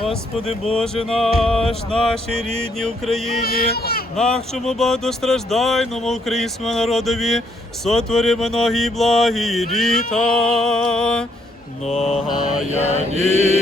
Господи Боже наш, нашій рідній Україні, нашому багатостраждальному українському народові, сотвори многі благі літа. Многая літа,